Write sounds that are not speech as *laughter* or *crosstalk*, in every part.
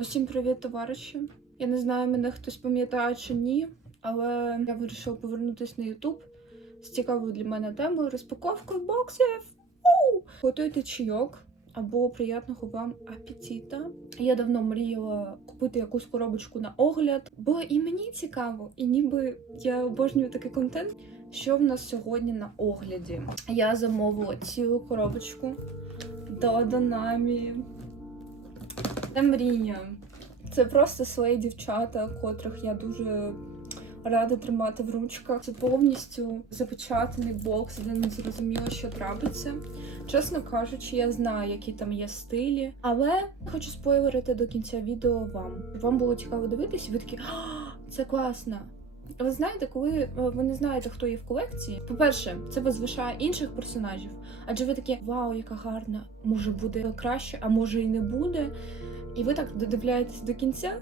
Усім привіт, товариші. Я не знаю, мене хтось пам'ятає чи ні, але я вирішила повернутися на Ютуб з цікавою для мене темою розпаковкою боксів. Оу! Готуйте чайок або приятного вам апетита. Я давно мріяла купити якусь коробочку на огляд, бо і мені цікаво, і ніби я обожнюю такий контент. Що в нас сьогодні на огляді? Я замовила цілу коробочку до Донамі. Це мрія. Це просто свої дівчата, котрих я дуже рада тримати в ручках. Це повністю запечатаний бокс, де не зрозуміло, що трапиться. Чесно кажучи, я знаю, які там є стилі, але хочу спойлерити до кінця відео вам. Вам було цікаво дивитися, ви такі це класно. Ви знаєте, коли е, ви не знаєте, хто є в колекції, по-перше, це возвишає інших персонажів, адже ви такі вау, яка гарна, може буде краще, а може і не буде. І ви так додивляєтесь до кінця.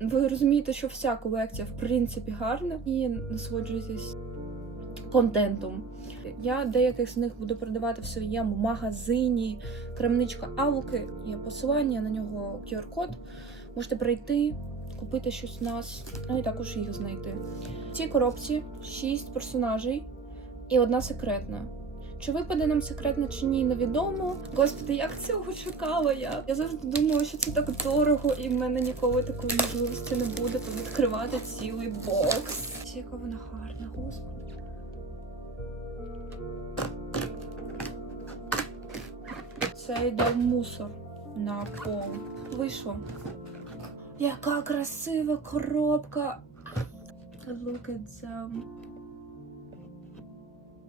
Ви розумієте, що вся колекція в принципі гарна і насолоджуєтесь контентом. Я деяких з них буду продавати в своєму магазині крамничка Авуки. Є посилання на нього QR-код. Можете прийти, купити щось у нас, ну і також їх знайти. В цій коробці 6 персонажей і одна секретна. Чи випаде нам секретно чи ні, невідомо. Господи, як цього чекала я. Я завжди думала, що це так дорого, і в мене ніколи такої можливості не буде відкривати цілий бокс. Яка вона гарна, господи. Це йде в мусор на пол. Вийшло. Яка красива коробка. Look at them.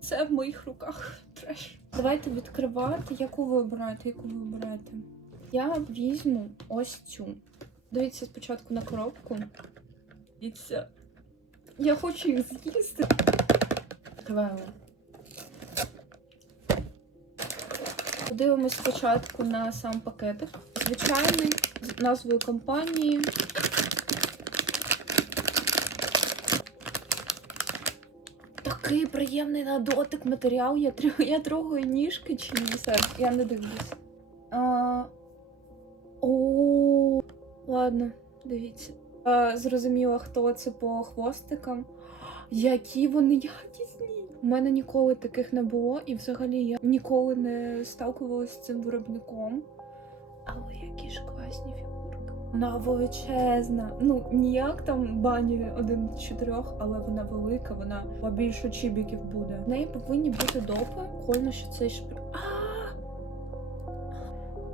Це в моїх руках *laughs* треш. Давайте відкривати. Яку ви обираєте? Яку ви обираєте? Я візьму ось цю. Дивіться спочатку на коробку. Дивіться. Я хочу їх з'їсти. Відкриваємо. Подивимось спочатку на сам пакетик. Звичайний, з назвою компанії. Такий приємний на дотик матеріал. Я, трю- я трогаю ніжки чи ні? Все, я не дивлюсь. А... О, ладно, дивіться. А, зрозуміла, хто це по хвостикам. Які вони якісні! У мене ніколи таких не було, і взагалі я ніколи не сталкувалася з цим виробником. Але які ж класні фігурки. Вона величезна. Ну, ніяк там бані один з чотирьох, але вона велика, вона побільше чібіків буде. В неї повинні бути допи. Прикольно, що цей шпр... А!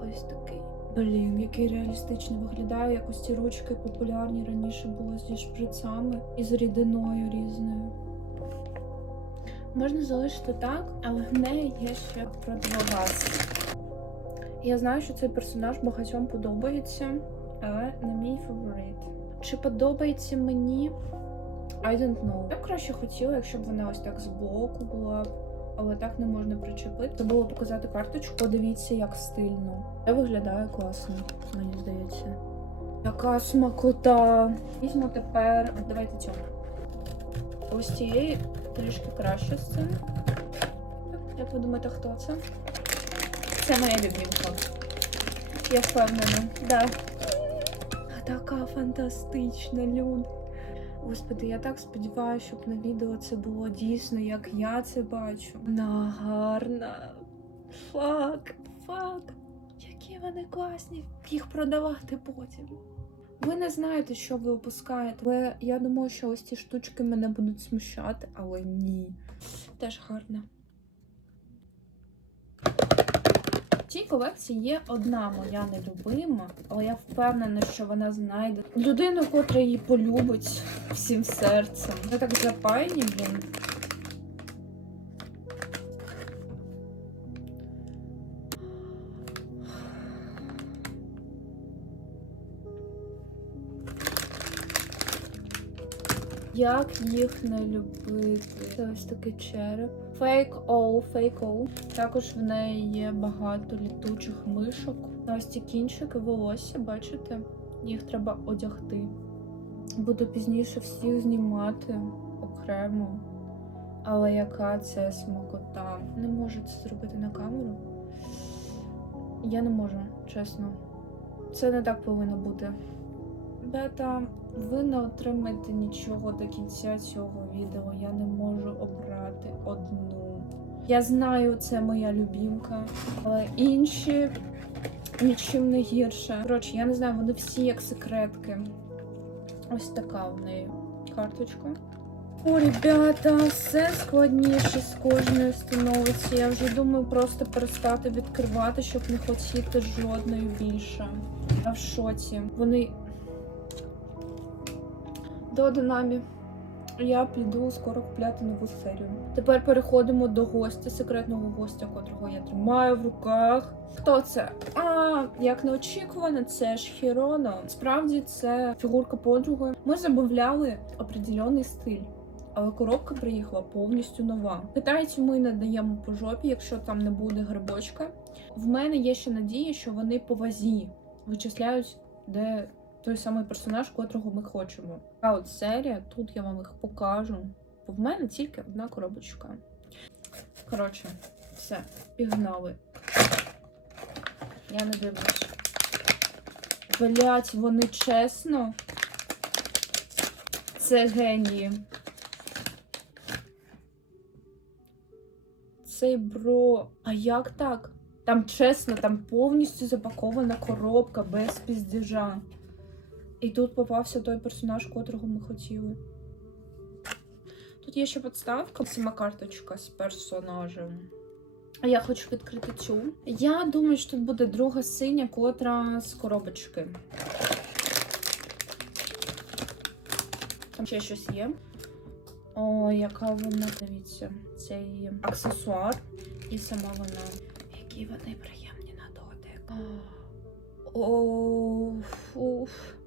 Ось такий. Блін, який реалістично виглядає. Якось ці ручки популярні раніше були зі шприцами і з рідиною різною. Можна залишити так, але в неї є ще противогаз. Я знаю, що цей персонаж багатьом подобається, але не мій фаворит. Чи подобається мені? I don't know. Я б краще хотіла, якщо б вона ось так збоку була, б, але так не можна причепити. Забула показати карточку. Подивіться, як стильно. Це виглядає класно, мені здається. Яка смакота! Візьму тепер. Давайте цю. Ось цієї трішки краще з цим. Як ви думаєте, хто це? Це моя любимка. Я впевнена. Да. Така фантастична люди. Господи, я так сподіваюся, щоб на відео це було дійсно, як я це бачу. Вона гарна. Фак, фак. Які вони класні. Їх продавати потім. Ви не знаєте, що ви опускаєте. Але я думаю, що ось ці штучки мене будуть смущати, але ні. Теж гарна. В цій колекції є одна моя нелюбима, але я впевнена, що вона знайде людину, котра її полюбить всім серцем. Вони так запаяні, блін. Як їх не любити? Це ось такий череп. Fake all, fake all. Також в неї є багато літучих мишок. Ось ці кінчики волосся, бачите? Їх треба одягти. Буду пізніше всіх знімати окремо. Але яка це смакота? Не можу це зробити на камеру. Я не можу, чесно. Це не так повинно бути. Ребята, ви не отримаєте нічого до кінця цього відео. Я не можу обрати одну. Я знаю, це моя любімка, але інші нічим не гірше. Коротше, я не знаю, вони всі як секретки. Ось така в неї карточка. О, ребята, все складніше з кожною становиться. Я вже думаю просто перестати відкривати, щоб не хотіти жодної більше. Я в шоці. Вони до динамі. Я піду скоро купляти нову серію. Тепер переходимо до гостя, секретного гостя, котрого я тримаю в руках. Хто це? А, як неочікувано, це ж Хіроно. Справді це фігурка подруги. Ми замовляли определений стиль. Але коробка приїхала повністю нова. Китайцю ми не даємо по жопі, якщо там не буде грибочка. В мене є ще надія, що вони по вазі вичисляють, де той самий персонаж, котрого ми хочемо. А от серія, тут я вам їх покажу. Бо в мене тільки одна коробочка. Коротше, все, пігнали. Я не дивлюсь. Блять, вони чесно. Це генії. Цей бро. А як так? Там чесно, там повністю запакована коробка без піздіжа. І тут попався той персонаж, котрого ми хотіли. Тут є ще подставка, сама карточка з персонажем. Я хочу відкрити цю. Я думаю, що тут буде друга синя, котра з коробочки. Там ще щось є. О, яка вона, дивіться, це її аксесуар. І сама вона. Які вони приємні на дотик. О, уф.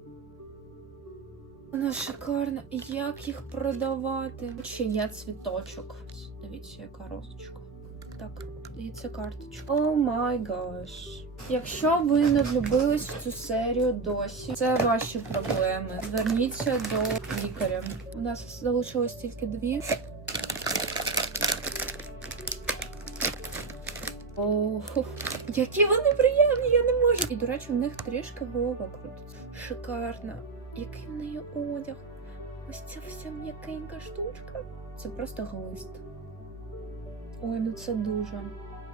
Вона шикарна. Як їх продавати? Ще є цвіточок. Дивіться, яка розочка. Так, це карточка. О май гаш. Якщо ви не влюбились в цю серію досі, це ваші проблеми. Зверніться до лікаря. У нас залишилось тільки дві. О, які вони приємні, я не можу. І, до речі, в них трішки голова крутиться. Шикарна. Який в неї одяг. Ось ця вся м'якенька штучка. Це просто глист. Ой, ну це дуже.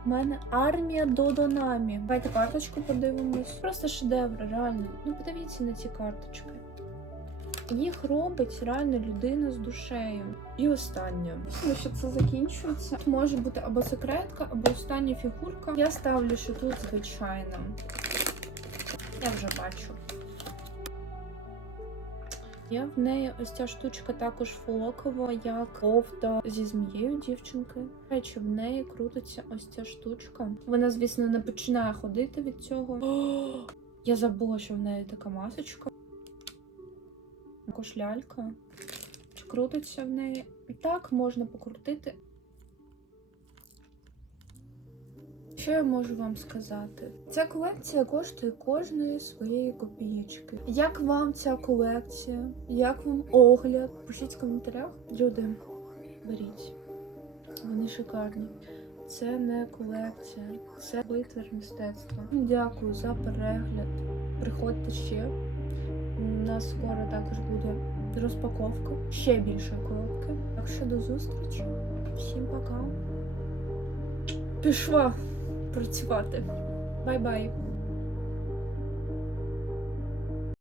У мене армія Додонамі. Давайте карточку подивимось. Просто шедевр, реально. Ну подивіться на ці карточки. Їх робить реально людина з душею. І останнє. Тому що це закінчується. Тут Може бути або секретка, або остання фігурка. Я ставлю, що тут звичайно. Я вже бачу. Є в неї ось ця штучка також флокова, як кофта зі змією дівчинки. Речі, в неї крутиться ось ця штучка. Вона, звісно, не починає ходити від цього. *gasps* Я забула, що в неї така масочка. Також лялька. Чи крутиться в неї? І так можна покрутити. Що я можу вам сказати? Ця колекція коштує кожної своєї копієчки. Як вам ця колекція? Як вам огляд? Пишіть в коментарях. Люди, беріть. Вони шикарні. Це не колекція, це витвір мистецтва. Дякую за перегляд. Приходьте ще. У нас скоро також буде розпаковка ще більшої коробки. Так що до зустрічі. Всім пока. Пішла працювати. Бай-бай.